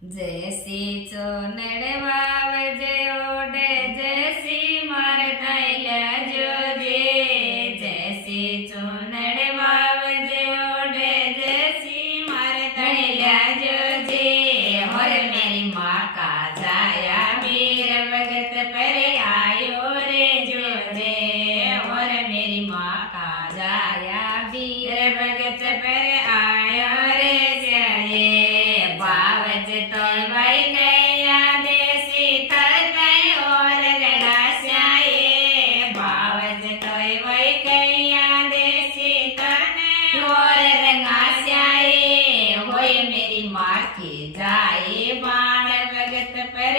जैसी चोनड़ वाव जयोडे जैसी मार थैला जोजे जैसी चोनड़ वाव जयोडे जैसी मार थैला जोजे और मेरी माँ का जाया वीर भगत पर आयो रे जोजे और मेरी माँ का जाया वीर भगत पर आयो रे जोजे बावज तो भाई गया देसी तलतय और रड़ास्याए बावज तो भाई गया देसी तने और रंगास्याए होए मेरी माँ की जाए बाण भगत पर